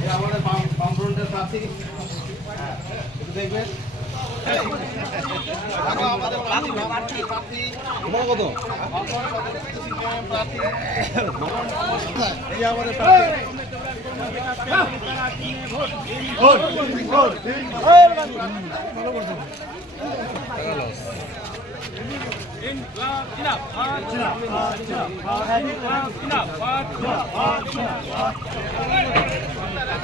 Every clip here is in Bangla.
এই আমাদের বাম বামফ্রন্টের প্রার্থী। হ্যাঁ একটু দেখবেন। দেখো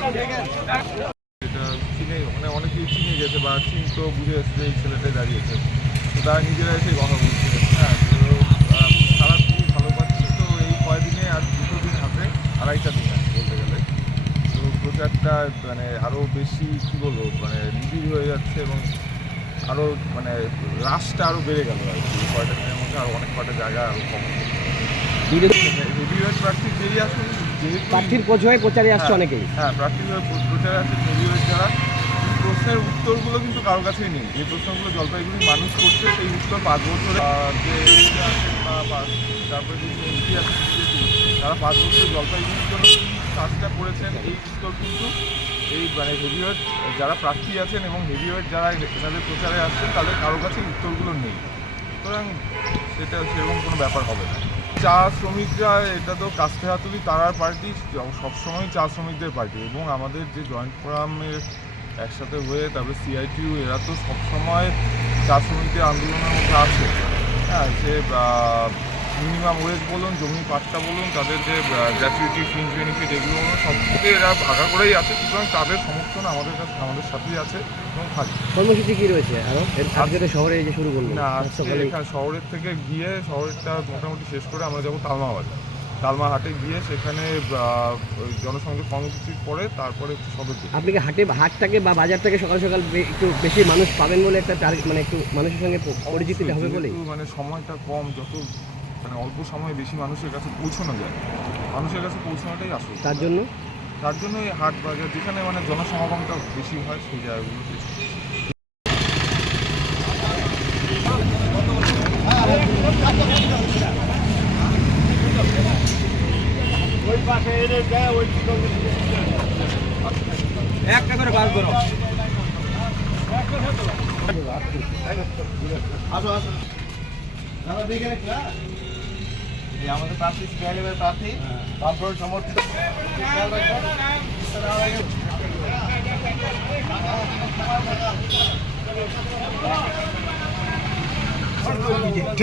এটা চিনে মানে অনেকেই চিনে গেছে বা চিনতো বুঝে এসেছে এই ছেলেটাই দাঁড়িয়েছে। তো তারা নিজেরা এসে কথা বলছিল হ্যাঁ তো তারা খুবই ভালো পাচ্ছে। তো এই কয়দিনে আর দুটো দিন হাতে আড়াইটা দিন আছে বলতে গেলে। তো প্রচারটা মানে আরও বেশি কী বলব মানে নিবিড় হয়ে যাচ্ছে এবং আরও মানে রাশটা আরও বেড়ে গেল আর কি। এই কয়টা দিনের মধ্যে আরও অনেক কয়টা জায়গা আরও কম হেভিওয়েট প্রার্থী বেরিয়ে আসুন। প্রার্থীর কোচ হয়ে প্রচারে আসছে হ্যাঁ, অনেকেই। হ্যাঁ প্রার্থীদের প্রচারে আছে হেভিওয়েট যারা। প্রশ্নের উত্তরগুলো কিন্তু কারও কাছেই নেই। যে প্রশ্নগুলো জলপাইগুড়ি মানুষ করছে সেই উত্তর পাঁচ বছরে যে এমপি আছেন বা বা- তারপরে যে এমপি আছে BJP, তারা পাঁচ বছরে জলপাইগুড়ির জন্য কাজটা করেছেন এই উত্তর কিন্তু এই মানে হেভিওয়েট যারা প্রার্থী আছেন এবং হেভিওয়েট যারা এনাদের প্রচারে আসছেন তাদের কারও কাছে উত্তরগুলো নেই। সুতরাং সেটা সেরকম কোনো ব্যাপার হবে না। চা শ্রমিকরা, এটা তো কাস্তে হাতুলি তারার পার্টি সবসময় চা শ্রমিকদের পার্টি এবং আমাদের যে জয়েন্ট ফোরামের একসাথে হয়ে, তারপরে সিআইটিউ এরা তো সবসময় চা শ্রমিকদের আন্দোলনের মধ্যে আছে। হ্যাঁ যে মিনিমাম ওয়েজ বলুন জমি পাট্টা বলুন তাদের যে গ্র্যাচুইটি ফিঞ্চ বেনিফিট এগুলো বলুন সব থেকে এরা আগা করেই আছে সুতরাং তাদের সমর্থন আমাদের কাছে আমাদের সাথেই আছে এবং থাকবে কর্মসূচি কি রয়েছে আজকে শহরে এই যে শুরু করল। না আজকে এখানে শহরের থেকে গিয়ে শহরটা মোটামুটি শেষ করে আমরা যাব তালমা বাজার। তালমা হাটে গিয়ে সেখানে জনসংযোগ কর্মসূচির পরে তারপরে দিকে। আপনি কি হাটে হাটটাকে বা বাজারটাকে সকাল সকাল একটু বেশি মানুষ পাবেন বলে একটা মানে একটু মানুষের সঙ্গে পরিচিতি হবে বলে মানে সময়টা কম যত মানে অল্প সময়ে বেশি মানুষের কাছে পৌঁছানো যায়। মানুষের কাছে পৌঁছানোটাই আসল। তার জন্য? তার জন্য এই হাট বাজার যেখানে মানে জনসমাগমটা বেশি হয় সেই জায়গাগুলোতে একটা করে বার করো। আসো আসো। দাদা দেখে হ্যাঁ? আমাদের প্রার্থী সিপিআই এর প্রার্থী বামফ্রন্ট সমর্থিত খেয়াল রাখবেন।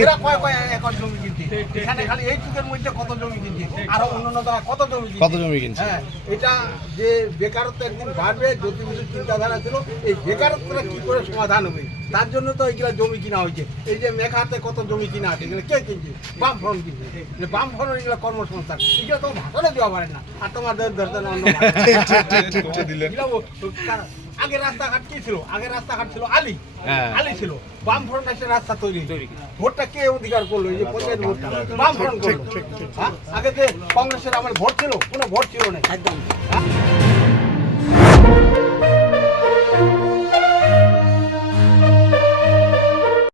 এরা কয় কয় একর জমি কিনছে? এখানে খালি এই মধ্যে কত জমি কিনছে? আরও অন্যান্য কত জমি কিনছে? কত জমি কিনছে? হ্যাঁ এটা যে বেকারত্ব একদিন বাড়বে জ্যোতিষের চিন্তাধারা ছিল এই বেকারত্বটা কি করে সমাধান হবে? তার জন্য তো এইগুলা জমি কিনা হয়েছে। এই যে মেঘাতে কত জমি কিনা আছে এগুলো কে কিনছে? বাম ফ্রন্ট কিনছে। বাম ফ্রন্ট এগুলো কর্মসংস্থান। এগুলো তো ভাষণে দেওয়া পারে না। আর তোমাদের ধরতেন অন্য আগে রাস্তাঘাট কি ছিল? আগে রাস্তাঘাট ছিল আলি। আলি আলী ছিল। বাম ফ্রন্ট এসে রাস্তা তৈরি। তৈরি। ভোটটা কে অধিকার করল? এই যে পঞ্চায়েত ভোটটা। বাম ফ্রন্ট করল। হ্যাঁ? আগে যে কংগ্রেসের আমার ভোট ছিল কোনো ভোট ছিল না। একদম।